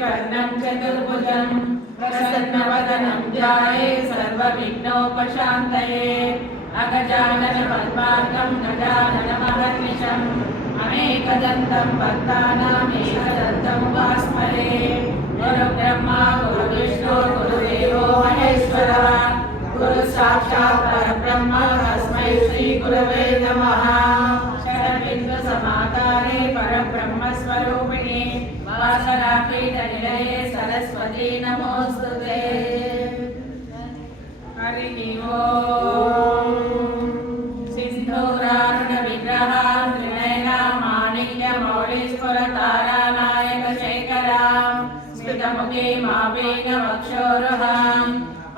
शुक्लवर्णं चतुर्भुजं प्रसन्नवदनं ध्याये सर्वविघ्नोपशान्तये अगजानन पद्मार्कं गजाननमहर्निशम् अनेकदन्तं भक्तानामेकदन्तमुपास्महे गुरुब्रह्मा गुरुविष्णु गुरुदेवो महेश्वरः गुरु साक्षात् परब्रह्म तस्मै श्री गुरवे नमः। षड्बिंदु समाकारे परब्रह्म स्वरूपिणे वासरापीठनिलये सरस्वती नमोस्तुते। हरिः ओम्। सिन्धूरारुण विग्रहां त्रिनयनां माणिक्यमौलिस्फुरतारानायकशेखरां स्फुटमुखीमावेगवक्षोरुहां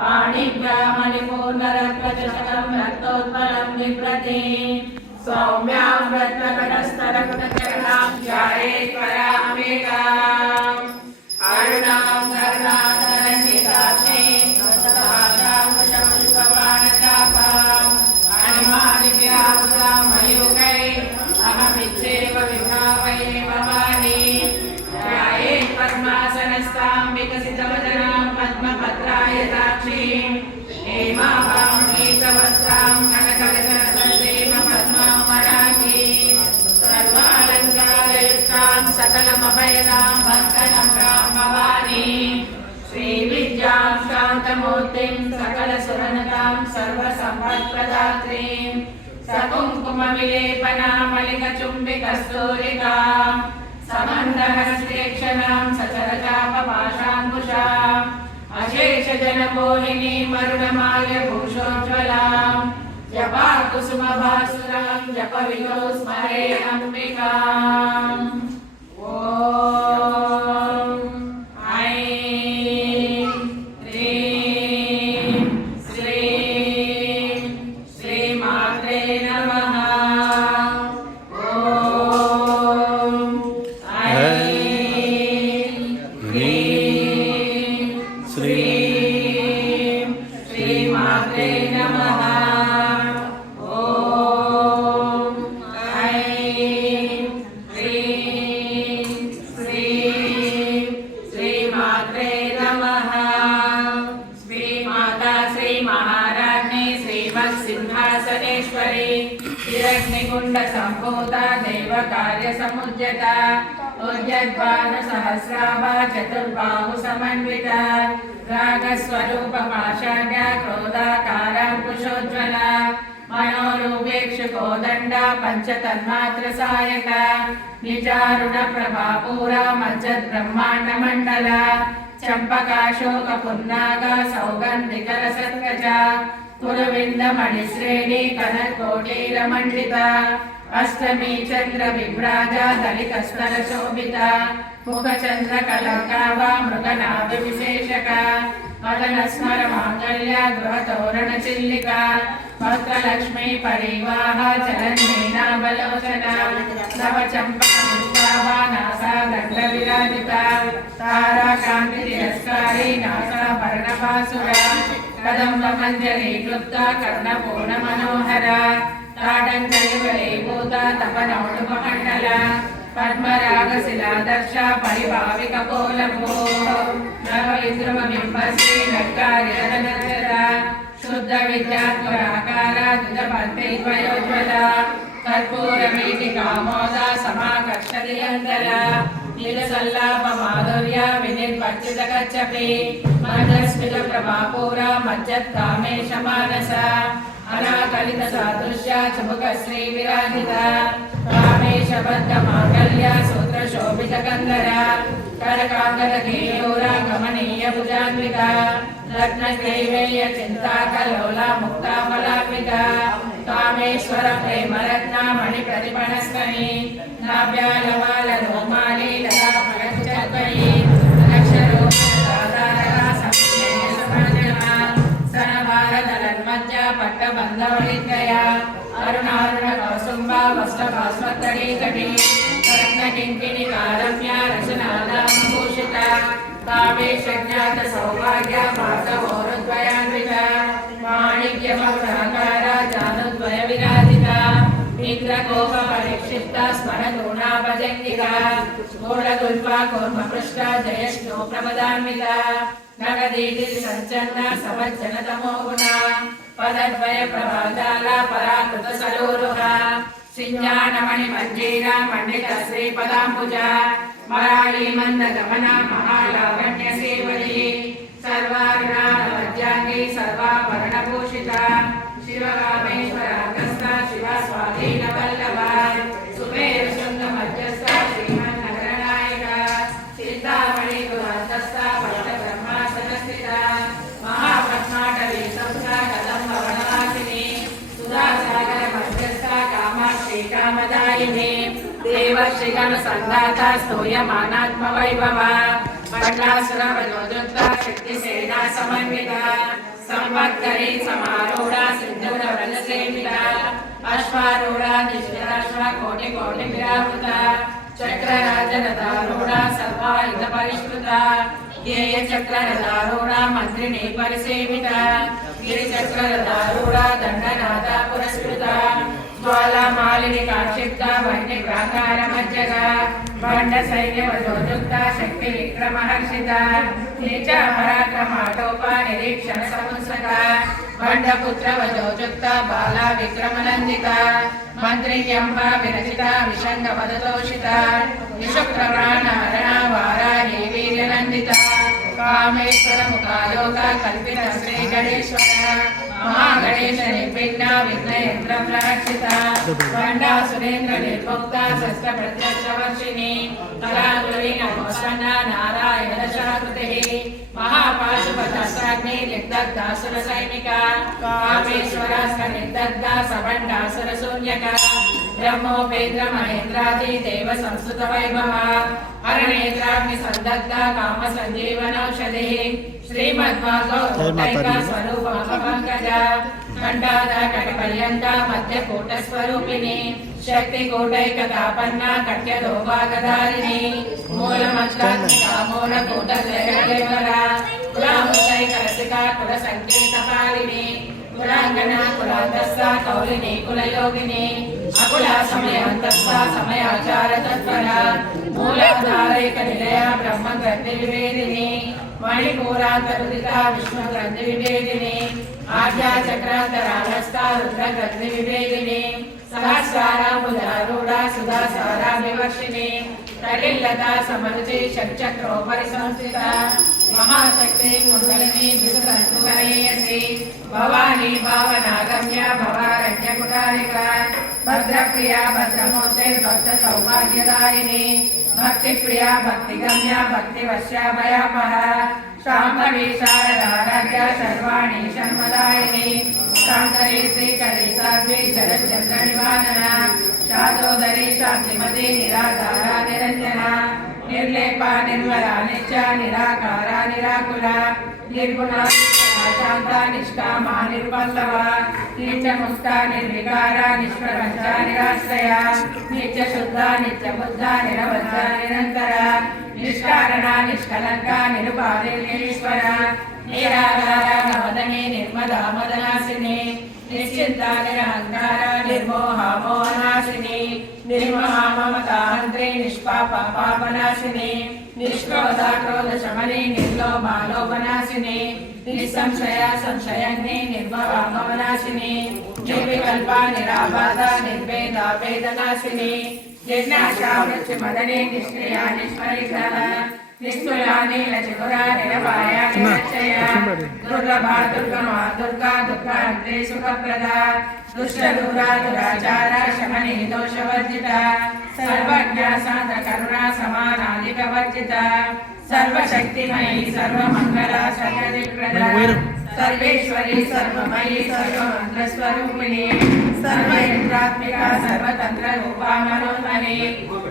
पाणिभ्यामणिपूर्णरत्नचषकं रक्तोत्पलं बिभ्रतीं सौम्यां रत्नकटस्थलकुटचरणां ध्यायेत् परामेकाम् अरुणां करुणातरङ्गिताक्षीं सदां पुष्पबाणचापाम् अणिमादिव्यापुतां मयूखैः अहमिच्छेव विभावये भवानी ध्यायेत् पद्मासनस्तां विकसितवदनां पद्मपत्रायताक्षीं हेमाभां पीतवस्त्रां कनकरत्नसंसेव पद्मामराठीं सर्वालङ्कारयुक्तां सकलमभयदां भक्तनम्रां भवानी श्रीविद्यां शान्तमूर्तिं सकलसुरनतां सर्वसम्पत्प्रदात्रीं सकुङ्कुमविलेपनामलिकचुम्बिकस्तूरिकां समन्दहस्तेक्षणां सचरचापपाशाङ्कुशाम् अशेषजनमोहिनीं वरुणमाल्यभूषोज्ज्वलां जपाकुसुमभासुरां जपविलो स्मरे अम्बिकाम्। ॐ ऐं ह्रीं श्रीं श्रीमात्रे नमः। ॐ ऐं ह्रीं श्रीं श्रीमात्रे नमः। ॐ ऐं ह्रीं श्रीं श्रीमात्रे नमः। श्रीमाता श्रीमहाराज्ञी श्रीमत्सिंहासनेश्वरी हिरण्यकुण्डसम्भूता देवकार्यसमुद्यता उद्यद्भानुसहस्राभा चतुर्बाहुसमन्विता रागस्वरूपपाषाढ्या क्रोधाकाराङ्कुशोज्ज्वला मनोरूपेक्षुकोदण्डा पञ्चतन्मात्रसायका निजारुणप्रभापूरा मज्जद्ब्रह्माण्डमण्डला चम्पकाशोकपुन्नागा सौगन्धिकरसत्कजा कुरुविन्दमणिश्रेणी कनकोटीरमण्डिता अष्टमी चन्द्रविभ्राजा दलितस्तरशोभिता मुखचन्द्रकलङ्कावा मृगनाभिविशेषका मदनस्मरमाङ्गल्या गृहतोरणचिल्लिका भक्तलक्ष्मी परिवाह चलन्मीनाबलोचना नवचम्पकपुष्पाभा नासा दण्डविराजिता ताराकान्तितिरस्कारी नासाभरणभासुरा कदम्बमञ्जरीकृता कर्णपूर्णमनोहरा ताडङ्गयुगलीभूता तपनौडुपमण्डला पद्मरागशिलादर्शा परिभाविकपोलभो नवविद्रुमबिम्बश्री लक्कार्यनगरा शुद्धविद्यात्मराकारा दुजपन्थैर्वयोज्ज्वला कर्पूरवीटिकामोदा समाकर्षदियन्तरा नीलसल्लापमाधुर्या विनिर्वर्जितकच्छपि मन्दस्मितप्रभापूरा मज्जत्कामेशमानसा अनाकलितसादृश्या चमुकश्रीविराजिता कामेशबद्धमाङ्गल्या सूत्रशोभितकन्दरा करकाङ्गदकेयूरा गमनीयभुजान्विता रत्नग्रैवेयचिन्ताकलोला मुक्ताफलान्विता कामेश्वरप्रेमरत्ना मणिप्रतिपणस्कनी नाभ्यालमालरोमाली लता फलचत्वयी लक्षरूपसाधारणा संस्कृतसमाजना स्तनभारतलन्मज्जा पट्टबन्धवलित्रया अरुणारुणकौसुम्बा वस्त्रभास्वत्तरीकटी रत्नकिङ्किणिकारम्या रचनादामभूषिता कामेशज्ञातसौभाग्या मार्गवोरुद्वयान्विता माणिक्यमग्रहकारा जानुद्वयविराजिता इंद्रकोपपरीक्षा परिक्षिप्ता स्मरदूना भजङ्गिका मूलगुल्पा कूर्मपृष्ठा जयष्णो प्रमदान्विता नगदीति सञ्चन्ना समज्जनतमो गुणा पदद्वय प्रभाजाला पराकृतसरोरुहा सिञ्जानमणि मञ्जीरा मण्डित श्रीपदाम्बुजा मराळी मन्दगमना महालावण्य सेवली सर्वारुणावज्जाङ्गी सर्वाभरणभूषिता शिवकामेश्वरागस्ता शिवा स्वाधीनवल्लभा सुमेरुशृङ्गमध्यस्था श्रीमन्नगरनायिका सीतामणिकुलान्तस्था भट्टब्रह्मासनस्थिता महापद्माटवी संस्था कदम्बवनवासिनी सुधासागरमध्यस्था कामाक्षी कामदायिनी देवर्षिगणसन्धाता स्तूयमानात्मवैभवा पट्टासुरवधोद्युक्ता शक्तिसेना समन्विता संवत्सरी समारूढा सिन्धूरव्रतसेविता अश्वारूढा निश्चिताश्वा कोटिकोटिविरावृता चक्रराजरथारूढा सर्वायुधपरिष्कृता ध्येयचक्ररथारूढा मन्त्रिणी परिसेविता गिरिचक्ररथारूढा दण्डनाथा पुरस्कृता ज्वालामालिनी काक्षिप्ता वह्निप्राकारमज्जगा भण्डसैन्यवधोद्युक्ता शक्तिविक्रमहर्षिता नीचा पराक्रमाटोपा निरीक्षणसंसका भण्डपुत्रवधोद्युक्ता बाला विक्रमनन्दिता मन्त्रिण्यम्बा विरचिता विषङ्गपदतोषिता विशुक्रप्राणहरणा वाराही वीर्यनन्दिता कामेश्वरमुखायोगा कल्पिता श्रीगणेश्वर महागणेश निर्विघ्ना विघ्नयन्त्रं रक्षिता भण्डा सुरेन्द्र निर्मुक्ता शस्त्र प्रत्यक्षवर्षिणी कलाकुली नमोस्सन्ना नारायण दशाकृतिः महापाशुपतस्त्राग्नि निर्दग्धासुर सैनिका कामेश्वरास्त्र निर्दग्धा सभण्डासुर शून्यका ब्रह्मोपेन्द्र महेन्द्रादि देव संस्कृत वैभवा हरनेत्राग्नि संदग्धा काम संजीवनौषधिः श्रीमद्भागवतैका स्वरूपमपङ्कजा खण्डादा कटिपर्यन्ता मध्यकूटस्वरूपिणी शक्तिकूटैकतापन्ना कट्यदोभागधारिणी मूलमन्त्रात्मिका मूलकूटजयदेवरा कुलामृतैकरसिका कुलसङ्केतकालिनी कुलाङ्गना कुलान्तस्था कौलिनी कुलयोगिनी अकुला समयान्तस्था समयाचार तत्परा मूलाधारैकनिलया ब्रह्मग्रन्थिविभेदिनी मणिपूरान्तरुदिता विष्णुग्रन्थिविभेदिनी आज्ञाचक्रान्तरालस्था रुद्रग्रन्थिविभेदिनी सहस्राराम्बुजारूढा सुधासाराभिवर्षिणी कटिल्लता समरुचि षट्चक्रोपरि संस्थिता महाशक्ति कुण्डलिनी विसुतन्तुकरेयसी भवानी भावनागम्या भवारण्यकुटारिका भद्रप्रिया भद्रमूर्ते भक्तसौभाग्यदायिनी भक्तिप्रिया भक्तिगम्या भक्तिवश्या भयापहा शाम्भवी शारदाराध्या सर्वाणि शर्मदायिनी शान्तरी श्रीकरी साध्वी जगच्चन्द्रनिवारणा शादोदरी शान्तिमती निराधारा निरञ्जना निर्लेपा निर्मला नित्या निराकारा निराकुला निर्गुणा शान्ता निष्कामा निर्पल्लवा नित्यमुक्ता निर्विकारा निष्प्रपञ्चा निराश्रया नित्यशुद्धा नित्यबुद्धा निरबद्धा निरन्तरा निष्कारणा निष्कलङ्का निरुपादिनीश्वरा निराधारा नवदने निर्मदा मदनासिनी निश्चिन्ता निरहङ्कारा निर्मोहा मोहनाशिनी निर्महा ममताहन्त्री निष्पापा पापनाशिनी निष्क्रोधा क्रोधशमनी निर्लोभा लोभनाशिनी निसंशया संशयग्नि निर्भवा भवनाशिनी निर्विकल्पा निराबाधा निर्वेदा वेदनाशिनी जिज्ञासा मृत्युमदने निष्क्रिया निष्परिग्रह निस्तुला नीलचिपुरा निरपाया निरक्षया दुर्लभा दुर्गमा दुर्गा दुःखान्ते सुखप्रदा दुष्टदूरा दुराचारा शमनी दोषवर्जिता सर्वज्ञा शान्त करुणा समानाधिकवर्जिता सर्वशक्तिमयी सर्वमङ्गला सकलप्रदा सर्वेश्वरी सर्वमयी सर्वमन्त्रस्वरूपिणी सर्वयन्त्रात्मिका सर्वतन्त्ररूपा मनोन्मनी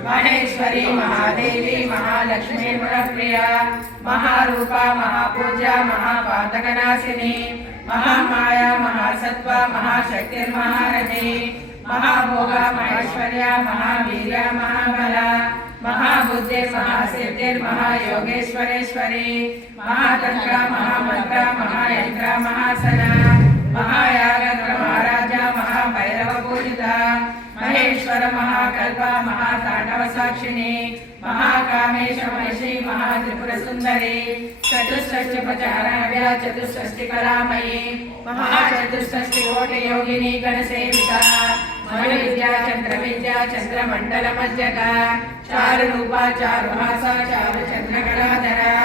महेश्वरी महादेवी महालक्ष्मी मुरप्रिया महारूपा महापूज्या महापातकनाशिनी महामाया महासत्त्वा महाशक्तिर्महारथी महाभोगा महेश्वर्या महावीर्या महाबला महाबुद्धिर्महासिद्धिर्महायोगेश्वरेश्वरी महातंत्रा महामंत्रा महायंत्रा महासना महायागत्र महाराजा महाभैरव पूजिता महेश्वर महाकालेश्वर महाकल्प महातांडव साक्षिणी महाकामेश महिषी महात्रिपुरसुंदरी चतुष्षष्टिपचाराढ्या चतुष्षष्टिकलामयी महाचतुष्षष्टिकोटियोगिनी गणसेविता मनोविद्या चंद्रविद्या चंद्रमंडलमज्जका चारुरूपा चारुहासा चारुचंद्रकलाधरा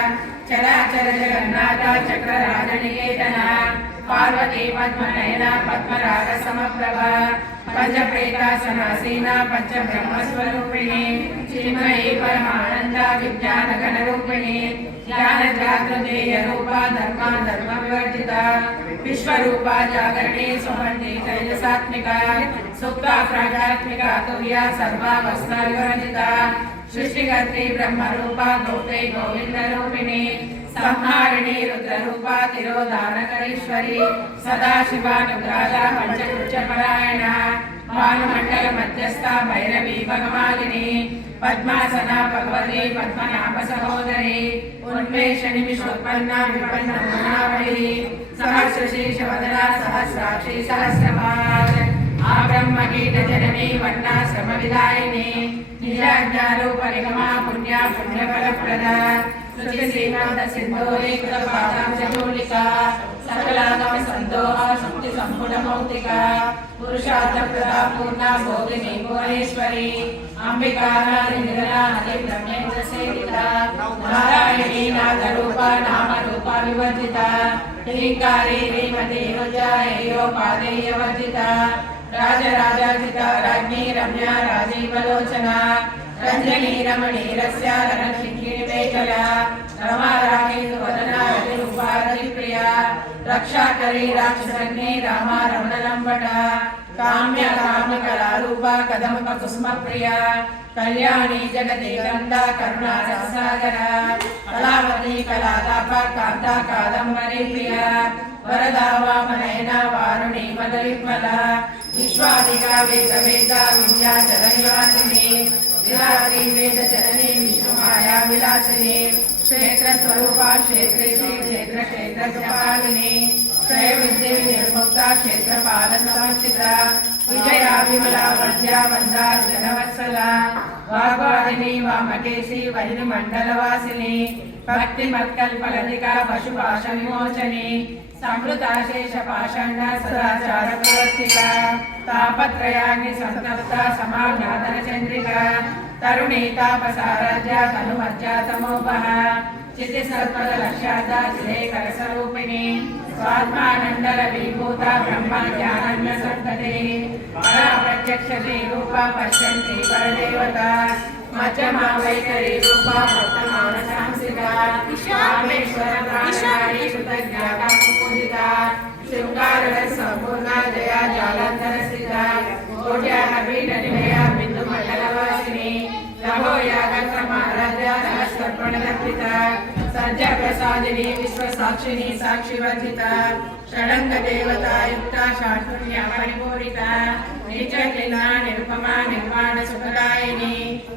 चराचर जगन्नाथ चक्रराजनिकेतना पार्वती पद्मनयना पद्मराग समप्रभा पंचप्रेतासनासीना पंचब्रह्मस्वरूपिणी चिन्मयी परमानंदा विज्ञानघनरूपिणी ज्ञानजागृतेय रूपा धर्मा धर्म विवर्जिता विश्वरूपा जागरणी सुमंती तेजसात्मिका सुप्ता प्राज्ञात्मिका तुर्या सर्वावस्था विवर्जिता सृष्टिकर्त्री ब्रह्मरूपा गोप्ते गोविंदरूपिणी संहारिणी रुद्ररूपा तिरोधानकरीश्वरी सदाशिवानुग्राधा पंचकृत्यपरायणा भानुमंडल मध्यस्था भैरवी भगवालिनी पद्मासना भगवती पद्मनाभ सहोदरी उन्मेष निमिषोत्पन्ना विपन्न गुणावली सहस्रशीर्ष वदना सहस्राक्षी सहस्रपाद आब्रह्मकीट जननी वर्णाश्रम विदायिनी नीलाज्ञारूप निगमा पुण्या पुण्यफलप्रदा श्रुतिश्रीमन्त सिन्धूरी कृतपादाब्जधूलिका सकलागम संदोह शक्ति संपूर्ण मौक्तिका पुरुषार्थप्रदा पूर्णा भोगिनी भुवनेश्वरी अंबिका निधना हरि ब्रह्मेन्द्र सेविता नारायणी नादरूपा नामरूपा विवर्जिता ह्रींकारी ह्रीमती रुद्रायोपादेय वर्जिता राजराजाजिता राज्ञी रम्या राजीवलोचना रंजनी रमणी रस्या रणशिखिणीमेखला रमा रागेन्दुवदना रतिरूपा रतिप्रिया रक्षाकरी राक्षसग्नि रामा रमणलम्बटा काम्य कामकलारूपा कदम्बकुसुमप्रिया कल्याणी जगति गंगा करुणा रससागरा कलावती कलालापा कांता कादम्बरी प्रिया वरदा वामनयना वारुणी मदविमला विश्वादिका वेदवेदा विद्याचल निवासिनी विरारी वेद जननी विष्णुमाया विलासिनी क्षेत्र स्वरूपा क्षेत्रे श्री क्षेत्र क्षेत्र जपालिनी क्षय विद्ये निर्मुक्ता क्षेत्रपाल समर्चिता विजया विमला वन्द्या वंदा जनवत्सला वाग्वादिनी वामकेशी वहिनी मंडलवासिनी भक्ति मत्कल्पलतिका पशुपाश विमोचनी समृता शेष पाषाण्ड सदाचार प्रवर्तिका तापत्रयाग्नि संतप्ता समाज्ञातन चंद्रिका तरुणी तापसाराध्या तनुमज्जा तमोपः चिति सर्पद लक्ष्यादा श्रेकर स्वरूपिणी स्वात्मानंदल विभूता ब्रह्म ज्ञानन्य संतते परा प्रत्यक्षते रूपा पश्यन्ति परदेवता मध्यमा वैखरी रूपा वर्तमानसांसिका कामेश्वर प्राणकारी कृतज्ञाता मुकुदिता शृंगाररस संपूर्णा जया जालंधर स्थिता कोट्यानपीठ निलया बिंदु मंडलवासिनी रहो यागक्रमाराध्या रहस्यर्पणदर्पिता सज्जा प्रसादिनी विश्वसाक्षिणी साक्षिवर्जिता षडंग देवता युक्ता शाश्वत्या परिपूरिता नित्यक्लीना निरुपमा निर्वाण सुखदायिनी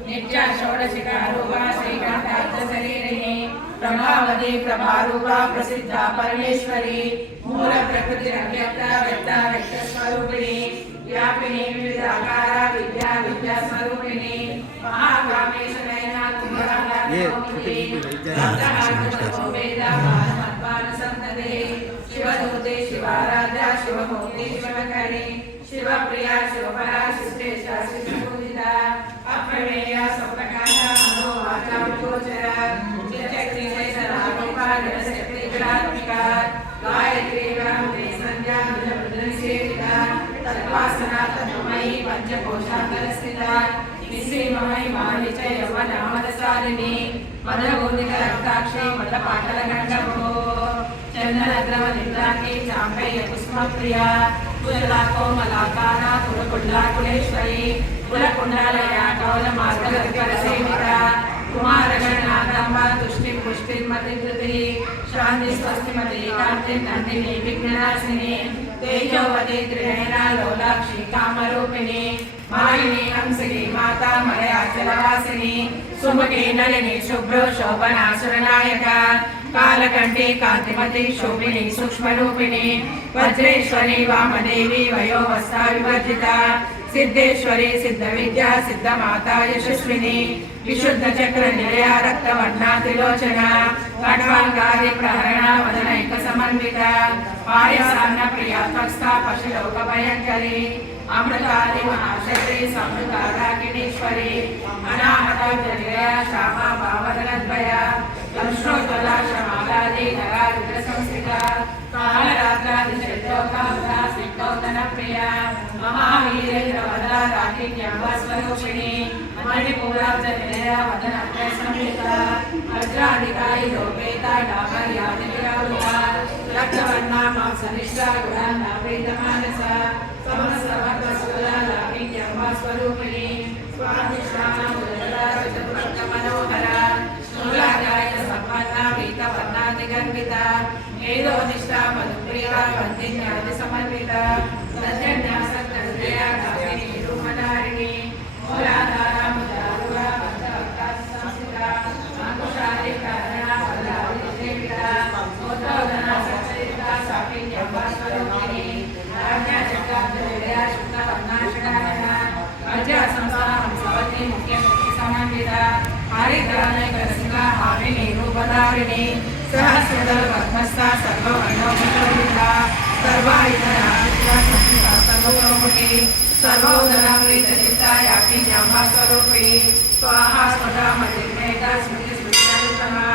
नित्या षोडशिका रूपा श्रीकांतार्थ शरीरिणी प्रभावती प्रभारूपा प्रसिद्धा परमेश्वरी मूल प्रकृति अव्यक्ता व्यक्ता व्यक्त स्वरूपिणी व्यापिनी विविधाकारा विद्या विद्या स्वरूपिणी महाकामेश नयना शिवदूते शिवाराध्या शिवमूर्ति शिवकरी शिवप्रिया शिवपरा शिष्टेशा शिवपूजिता अप्रमेया स्वप्रकाशा मनोवाचा गोचरा चित्तचक्री शैशरारूपा जलशक्तिकलात्मिका गायत्री ब्राह्मणी संध्या निजमृदनिषेविता तत्त्वासना तत्त्वमयी पंचकोशान्तरस्थिता निश्रीमयी मालिच यौवनामदसारिणी मदगोदिकरक्ताक्षी मदपाटलगण्डभो चन्दनद्रवनिर्दाकी चाम्पेय पुष्पप्रिया कुशलाकोमलाकारा कुलकुण्डलाकुलेश्वरी कुलकुण्डलया कौलमार्गगर्भरसेविता कुमारगणनाथम्बा तुष्टिं पुष्टिर्मतिकृतिः शान्ति स्वस्तिमती कान्तिं नन्दिनी विघ्ननाशिनी तेजोवती त्रिनयना लोलाक्षी कामरूपिणी मालिनी हंसिनी माता मलयाचलवासिनी सुमुखी नलिनी शुभ्रो शोभना सुरनायका कालकंठी कांतिमती शोभिनी सूक्ष्मरूपिणी वज्रेश्वरी वामदेवी वयोवस्था विवर्जिता सिद्धेश्वरी सिद्धविद्या सिद्धमाता यशस्विनी विशुद्ध चक्र निलया रक्तवर्णा त्रिलोचना खड्वांगादि प्रहरणा वदनैक समन्विता पायसान्न प्रिया त्वक्स्था पशुलोक भयंकरी अमृतादि महाशक्ति समृतारागिणीश्वरी अनाहता जया श्यामा भावदनद्वया दंश्रोज्वला शमालादि धरा रुद्र संस्थिता कालरात्रादि शब्दोकावदा सिद्धोदन प्रिया महावीरेन्द्रवदा राकिन्यास्वरूपिणी मणिपूराब्जनिलया वदनत्रय संहिता वज्राधिकारि लोपेता डामर्यादिविरावृता रक्तवर्णा मांसनिष्ठा गुणान्नावेदमानसा समस्तवर्गसुला लाकिन्यास्वरूपिणी स्वादिष्टाना मुदला चतुष्टमनोहरा मूलाधाय सम्पन्ना वीतवर्णादिगर्भिता मेधोनिष्ठा मधुप्रिया वन्दिन्यादि समन्विता सत्यन्यासक्तहृदया कामिनी रूपधारिणी मूलाधारा मुदारुहा बद्धभक्ता संस्थिता अंकुशादि कारणा वल्लाभिषेकिता मोदोदना सच्चरिता साकिन्यम्बस्वरूपिणी राज्ञाचक्राब्जविलया शुक्लवर्णाशकानना अज्या संस्थानं सवती मुख्यशक्ति समन्विता हरिद्रानयकरसिका हामिनी रूपधारिणी सहस्रदल पद्मस्था सर्ववर्णोपशोभिता सर्वायुधनादित्या संस्थिता सर्वतोमुखी सर्वोदरामृतचित्ता याकिन्याम्बस्वरूपिणी स्वाहा स्वधा मतिर्मेधा स्मृतिस्मृतिरूपमा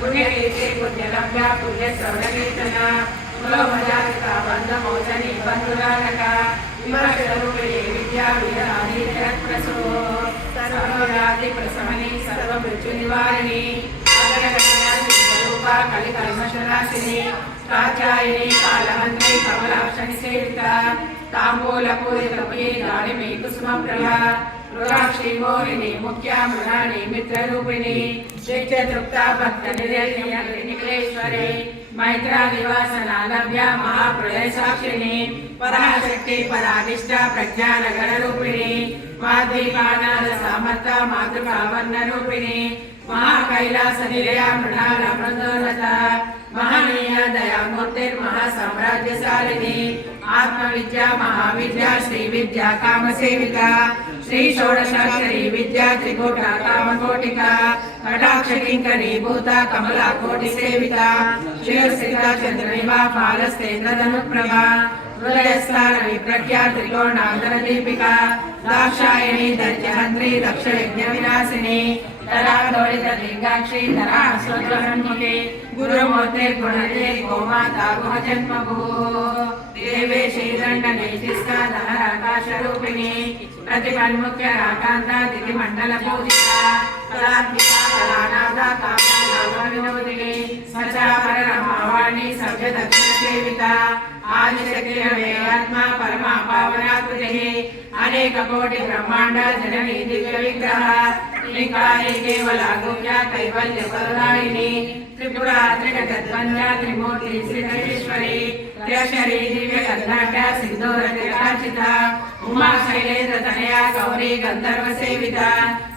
पुण्यकीर्ति पुण्यलभ्या पुण्यश्रवणकीर्तना कुलोभजातिका बन्धमोचनी बन्धुरानका विमर्शरूपिणी विद्या विहरानि जगत्प्रसो सर्वव्याधि प्रशमनी सर्वमृत्युनिवारिणी स्वरूपा कलिकल्मषनाशिनी कात्यायिनी कालहन्त्री कमलाक्षणि सेविता ताम्बूलपूरितमयी दाळिमी कुसुमप्रभा रुद्राक्षी मोहिनी मुख्या मृणाली मित्ररूपिणी नित्यतृप्ता भक्तनिधेश्वरी मैत्रा निवासनालभ्या महाप्रलय साक्षिणी पराशक्ति परानिष्ठा प्रज्ञानगणरूपिणी माध्वीपानाद सामर्था मातृकावर्णरूपिणी महाकैलास निलया मृणाल मृदोन्नता महनीय दयामूर्तिर्महासाम्राज्यशालिनी आत्मविद्या महाविद्या श्रीविद्या कामसेविका श्री षोडशाक्षरी विद्या त्रिकूटा कामकोटिका कटाक्ष किंकरी भूता कमला कोटि सेविता शिरस्थिता चंद्रनिभा फालस्तेन्द्रधनुप्रभा हृदयस्था रविप्रख्या त्रिकोणांतर दीपिका दाक्षायणी दर्जहंत्री दक्ष यज्ञ विनाशिनी तरादोलित लिंगाक्षी तरा स्वद्वहन्मुखे गुरुमूर्ते गुणदे गोमाता गुहजन्मभू देवे श्रीदण्डनेतिस्था दहराकाशरूपिणी प्रतिपन्मुख्य राकान्ता दितिमण्डल पूजिता कलात्मिका कलानाथा कामनाविनोदिनी सचापरमावाणी सभ्य दक्षिण सेविता आदिशक्ति आत्मा परमा पावनाकृतिः अनेक कोटि ब्रह्मांड जननी दिव्य विग्रह त्रिकाले केवला गुह्या कैवल्य प्रदायिनी त्रिपुरा त्रिगतद्वन्द्या त्रिमूर्ति श्रीधरेश्वरी त्र्यक्षरी दिव्य गन्धाढ्या सिन्दूर त्रिकाचिता उमा शैलेन्द्र तनया गौरी गंधर्व सेविता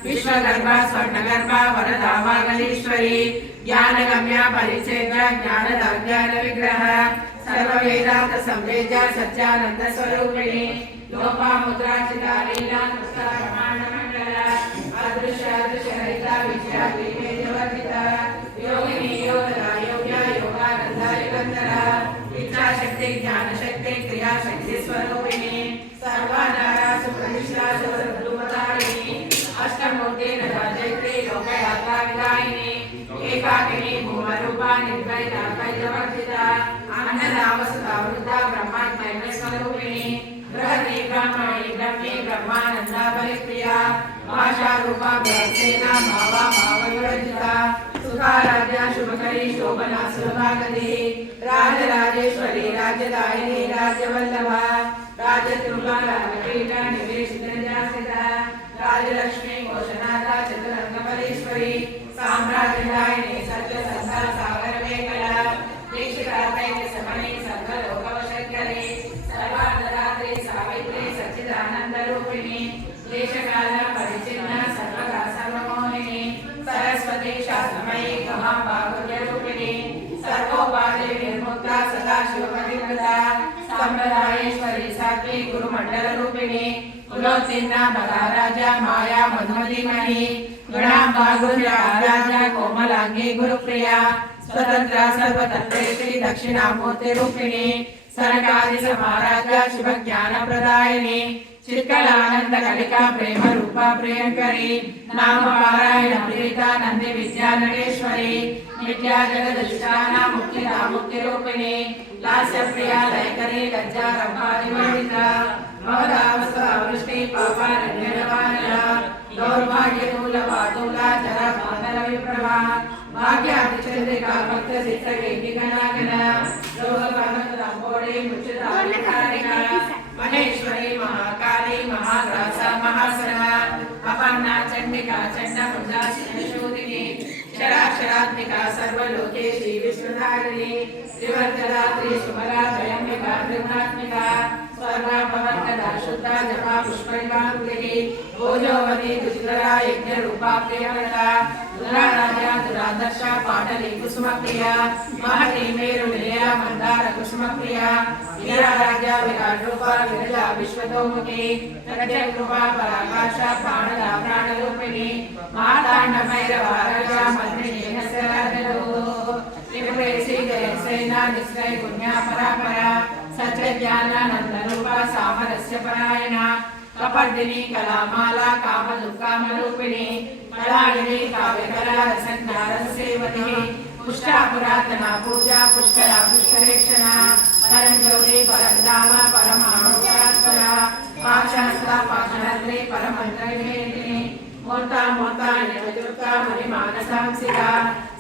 विश्वगर्भा स्वर्णगर्भा वरदा वागलीश्वरी ज्ञानगम्या परिचेद्या ज्ञानदाज्ञान विग्रह सर्ववेदांत संवेद्या सच्चानंद स्वरूपिणी लोपामुद्राचिता लीला नुस्ता ब्रह्मांड मंडल अदृश्य रहिता विद्या विवेकवर्धिता योगिनी योगदा योग्या योगानंदा युगंधरा इच्छाशक्ति ज्ञानशक्ति क्रियाशक्ति स्वरूपिणी सर्वाधारा सुप्रतिष्ठा सुरद्रुमधारिणी अष्टमूर्ति रजयत्री लोकयात्रा विदायिनी एकाकिनी भूमरूपा निर्भयता कैलवर्धिता अन्नदावसुता वृद्धा ब्रह्मात्मैव स्वरूपिणी बृहती ब्रह्मणि ब्रह्मी ब्रह्मानंदा परिप्रिया भाषा रूपा बृहत्सेना भावा भावविवर्जिता सुखाराध्या शुभकरी शोभना सुलभागति राजराजेश्वरी राज्यदायिनी राज्यवल्लभा राजतृपा राजपीठ निवेशितजासिता राजलक्ष्मी घोषणादा चतुरंगपरीश्वरी साम्राज्यदायिनी सत्यसंधा सागरमेखला दीक्षितात्मैक्य समनी सर्वलोकवशङ्करी सर्वार्धरात्रि सावित्री सच्चिदानन्दरूपिणी देशकाल परिचिन्ना सर्वदा सर्वमोहिनी सरस्वती शास्त्रमयी महाभागुर्यरूपिणी सर्वोपाधि निर्मुक्ता सदा शिवपतिव्रता संप्रदायेश्वरी सात्विक गुरुमण्डलरूपिणी कुलोत्तीर्णा महाराजा माया मधुमतीमणि गुणाम्बा गुरुराजा कोमलांगी गुरुप्रिया स्वतंत्र सर्वतंत्रेश्वरी दक्षिणामूर्ति रूपिणी सरकारी समाराध्या शिव ज्ञान प्रदायिनी चित्कलानंद कलिका प्रेम रूपा प्रियंकरी नाम पारायण प्रीता नंदी विद्या नटेश्वरी विद्या जगदीशाना मुक्तिदा मुक्ति रूपिणी लास्य प्रिया लयकरी लज्जा रंभादिवर्णिता भवदावस्था वृष्टि पापारण्यवानया दौर्भाग्य मूलवादूला जरा मातल विप्रभा भाग्यादिचंद्रिका भक्त सिद्धकेटी गणागणा योगकामदांबोडे मुच्चितारिका महेश्वरी महाकाली महाग्रासा महासना अपर्णा चंडिका चंडमुंडा शिवशूदिनी शराशरात्मिका सर्वलोकेशी विश्वधारिणी त्रिवर्तदा त्रिशुभरा जयंबिका त्रिगुणात्मिका स्वर्गा पवर्तदा शुद्धा जपा पुष्परिवांकुलिनी भोजोवती दुष्करा यज्ञ रूपा प्रियव्रता दुराराजा दुरादर्शा पाटली कुसुम प्रिया महती मेरु निलया मंदार कुसुम प्रिया वीराराजा विराट रूपा विरजा विश्वतोमुखी प्रत्यय कृपा पराकाशा प्राणदा प्राणरूपिणी मातांड भैरवाराजा मंत्रिणी हसराजलो त्रिपुरेशी जयसेना निश्चय पुण्या परापरा सत्य ज्ञानानंद रूपा सामरस्य परायणा कपर्दिनी कलामाला कामदुःखामरूपिणी कलालिनी काव्यकला रसज्ञानसेवती पुष्टा पुरातना पूजा पुष्करा पुष्करेक्षणा परम ज्योति परम धाम परमाणुपरात्परा पाशास्ता पाषाणद्री परमंत्रवेदिनी मूर्ता मूर्ता निरवजुर्ता मणिमानसांसिका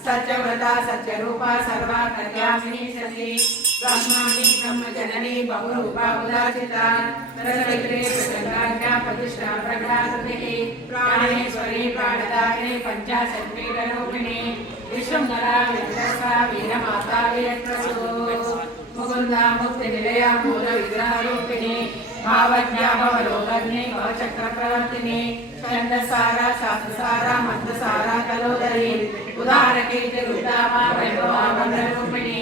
सत्यव्रता सत्यरूपा सर्वा कल्यामिनी सती ब्रह्माणि ब्रह्मजननी बहुरूपा उदाचिता रसविग्रे प्रचंडाज्ञा प्रतिष्ठा प्रज्ञाकृतिः प्राणेश्वरी प्राणदायिनी पंचाशत्पीठरूपिणी विश्वंभरा विश्वसा वीरमाता वीरप्रसो मुकुंदा मुक्तिनिलया मूलविग्रहरूपिणी भावज्ञा भवलोकज्ञे भवचक्रप्रवर्तिनी छन्दसारा शास्त्रसारा मंत्रसारा कलोदरी उदारकीर्ति रुद्रामा वैभवा वन्द्ररूपिणी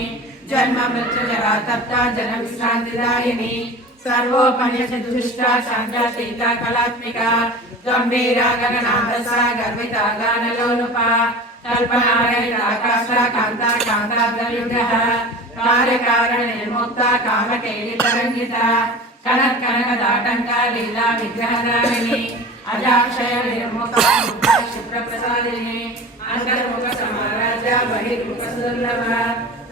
जन्म मृत्यु जरा तप्ता जन विश्रांतिदायिनी सर्वोपनिषदुष्टा शांता शीता कलात्मिका गंभीरा गगनादसा गर्विता गानलोलुपा कल्पनारहिताकाशा कांता कांताब्दविग्रह कार्यकारण निर्मुक्ता कामकेली तरंगिता कनक कनकदाटंका लीला विग्रहधारिणी अजाक्षय निर्मुक्ता क्षिप्र प्रसादिनी अंतर्मुख समाराध्या बहिर्मुख सुदुर्लभा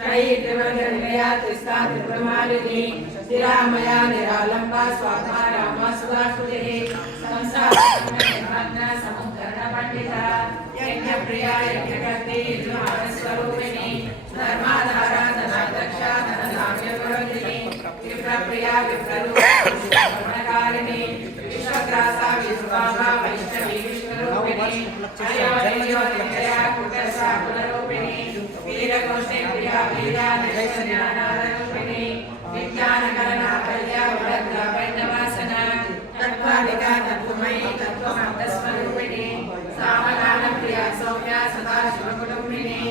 त्रयी त्रिवर्गनिलया त्रिस्ता त्रिपुरमालिनी स्थिरामया निरालंबा स्वात्मा रामा सुधास्मृतिः संसारसंग्रहज्ञा समुद्धरण पंडिता यज्ञप्रिया यज्ञकर्त्री यज्ञस्वरूपिणी धर्माधारा धनाध्यक्षा धनधान्यवर्धिनी विप्रप्रिया विप्ररूपिणी विश्वग्रासा विश्वाभा वैष्णवी विश्वरूपिणी अयोनिजया कुटसा कुलरूपिणी वीरघोषे प्रिया वीरा नैश्वर्यानादरूपिणी विज्ञानकरणा कल्या वरद्रा वैद्यवासना तत्त्वादिका तत्त्वमयी तत्त्वमन्तस्वरूपिणी सामगान प्रिया सौम्या सदा शिवकुटुम्बिनी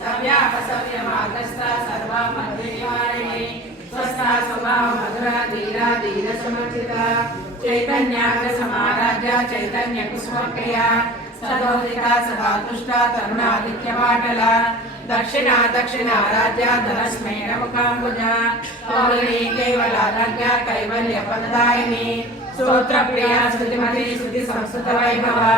सव्यापसव्यमार्गस्था सर्वा मन्त्रिनिवारिणी स्वस्था स्वभाव मधुरा धीरा धीर समर्थिता चैतन्याग्र समाराध्या चैतन्य कुसुमप्रिया सदोदिता सदातुष्टा तरुणादित्यवाटला दक्षिणा दक्षिणा राज्या धनस्मेण मुखाम्बुजा कौलिनी केवलाज्ञा कैवल्य पददायिनी स्तोत्र प्रिया स्तुतिमती स्तुति संस्कृत वैभवा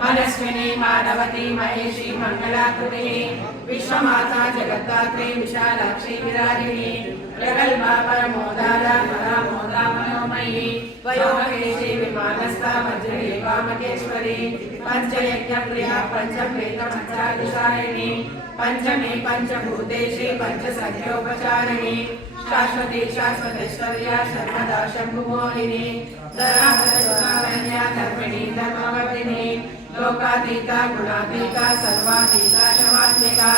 मनस्विनी मानवती महेशी मंगलाकृतिः विश्वमाता जगद्धात्री विशालाक्षी विराजिनी प्रगल्भा परमोदारा परामोदा मनोमयी वयोमहेशी विमानस्था वज्रिणी वामकेश्वरी पंचयज्ञ प्रिया पंचप्रेत पंचादिशायिनी पंचमे पंचभूतेशी पंचसख्योपचारिणी शाश्वती शाश्वतेश्वर्या शर्मदा शंभुमोहिनी धराधरण्या धर्मिणी धर्मवर्तिनी लोकातीता गुणातीता सर्वातीता शमात्मिका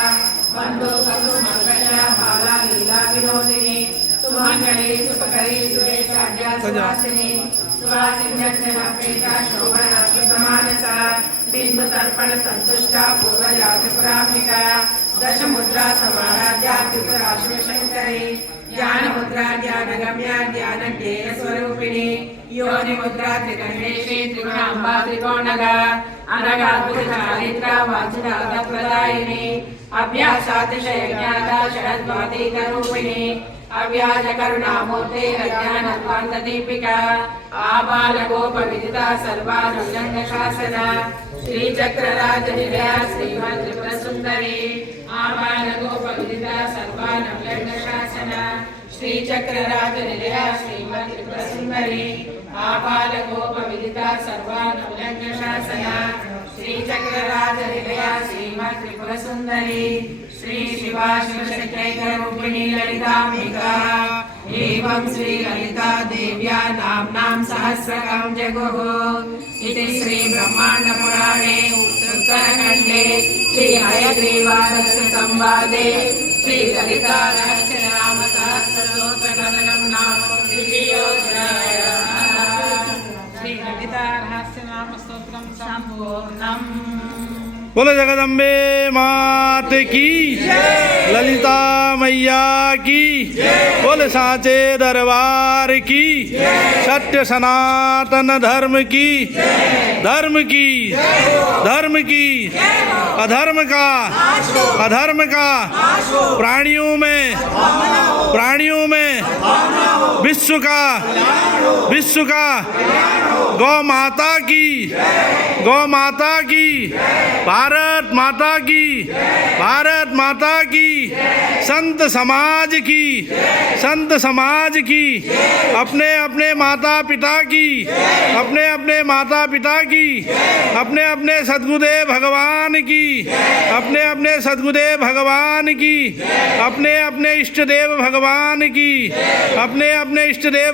बंधु खलु मंगल्या बाला लीला विनोदिनी सुमंगली सुपकरी सुरेशाढ्या सुवासिनी सुवासिन्यक्षणापेक्षा शोभना सुसमानसा बिंदु तर्पण संतुष्टा पूर्वजातिपुरामिका दशमुद्रा समाराध्या त्रिपुरा शिवशंकरी ज्ञानमुद्रा ज्ञानगम्या ज्ञानज्ञेयस्वरूपिणी योनिमुद्रा त्रिकण्डेशी त्रिगुणाम्बा त्रिकोणगा अनगाद्भुतचारित्रा वाञ्छितार्थप्रदायिनी अभ्यासातिशयज्ञाता षडद्वातीतरूपिणी अव्याजकरुणामूर्ते अज्ञानध्वान्तदीपिका आबालगोपविदिता सर्वानुल्लङ्घशासना श्रीचक्रराजनिलया श्रीमत्त्रिपुरसुन्दरी आबालगोपविदिता सर्वानुल्लङ्घशासना श्रीचक्रराजनिलया श्रीमत्त्रिपुरसुन्दरी आबालगोपविदिता सर्वानुल्लङ्घशासना श्रीचक्रराजनिलया श्रीमत्त्रिपुरसुन्दरी श्री शिवा शिवशक्त्यैकरूपिणी ललिताम्बिका एवं श्री ललिता देव्या नाम्नां सहस्रकं जगुः इति श्री ब्रह्माण्डपुराणे उत्तरखण्डे श्री हयग्रीवादस्य संवादे श्री ललिता रहस्यनाम सहस्रस्तोत्रकथनं नाम द्वितीयोऽध्यायः। श्री ललिता रहस्यनाम स्तोत्रं सम्पूर्णम्। बोलो जगदम्बे मात की ललिता मैया की बोले साचे दरबार की सत्य सनातन धर्म की धर्म की धर्म की अधर्म का प्राणियों में विश्व का गौ माता की भारत माता की संत समाज की अपने अपने माता पिता की अपने सद्गुरुदेव भगवान की अपने इष्ट देव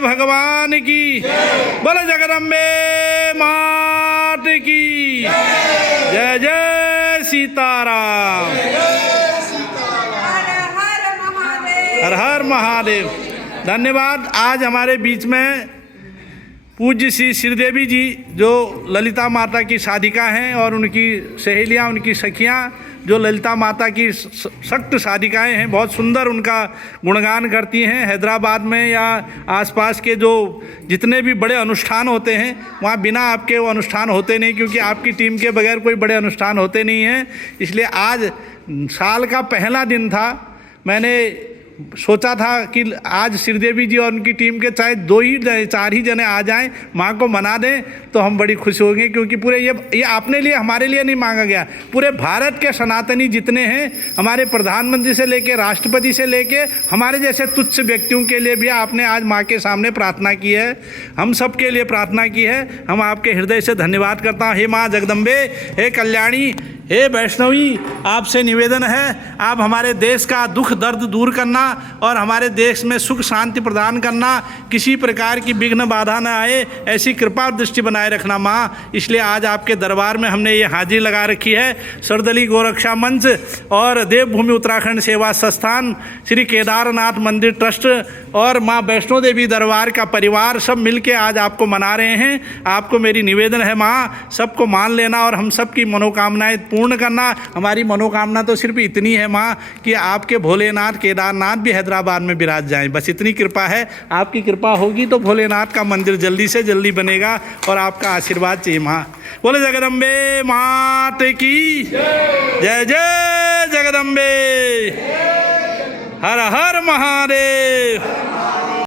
भगवान की बोलो जगदम्बे मात की जय जय सीताराम। हर हर महादेव। धन्यवाद। आज हमारे बीच में पूज्य श्री श्रीदेवी जी जो ललिता माता की साधिका हैं और उनकी सहेलियां, उनकी सखियां जो ललिता माता की सख्त साधिकाएं हैं, बहुत सुंदर उनका गुणगान करती हैं। हैदराबाद में या आसपास के जो जितने भी बड़े अनुष्ठान होते हैं वहाँ बिना आपके वो अनुष्ठान होते नहीं, क्योंकि आपकी टीम के बगैर कोई बड़े अनुष्ठान होते नहीं हैं। इसलिए आज साल का पहला दिन था। मैंने सोचा था कि आज श्रीदेवी जी और उनकी टीम के चाहे 4 ही जने आ जाएं, माँ को मना दें तो हम बड़ी खुश होंगे, क्योंकि पूरे ये अपने लिए हमारे लिए नहीं मांगा गया, पूरे भारत के सनातनी जितने हैं, हमारे प्रधानमंत्री से लेके राष्ट्रपति से लेके हमारे जैसे तुच्छ व्यक्तियों के लिए भी आपने आज माँ के सामने प्रार्थना की है, हम सब के लिए प्रार्थना की है। हम आपके हृदय से धन्यवाद करता हूँ। हे माँ जगदम्बे, हे कल्याणी, हे वैष्णवी, आपसे निवेदन है आप हमारे देश का दुख दर्द दूर करना और हमारे देश में सुख शांति प्रदान करना, किसी प्रकार की विघ्न बाधा न आए, ऐसी कृपा दृष्टि बनाए रखना माँ। इसलिए आज आपके दरबार में हमने ये हाजिरी लगा रखी है। सर्वदलीय गोरक्षा मंच और देवभूमि उत्तराखंड सेवा संस्थान, श्री केदारनाथ मंदिर ट्रस्ट और माँ वैष्णो देवी दरबार का परिवार सब मिलके आज आपको मना रहे हैं। आपको मेरी निवेदन है माँ, सबको मान लेना और हम सबकी मनोकामनाएं पूर्ण करना। हमारी मनोकामना तो सिर्फ इतनी है माँ कि आपके भोलेनाथ केदारनाथ भी हैदराबाद में विराज जाएं, बस इतनी कृपा है। आपकी कृपा होगी तो भोलेनाथ का मंदिर जल्दी से जल्दी बनेगा और आपका आशीर्वाद चाहिए माँ। बोले जगदम्बे मात की जय जय जगदम्बे। हर हर महादेव।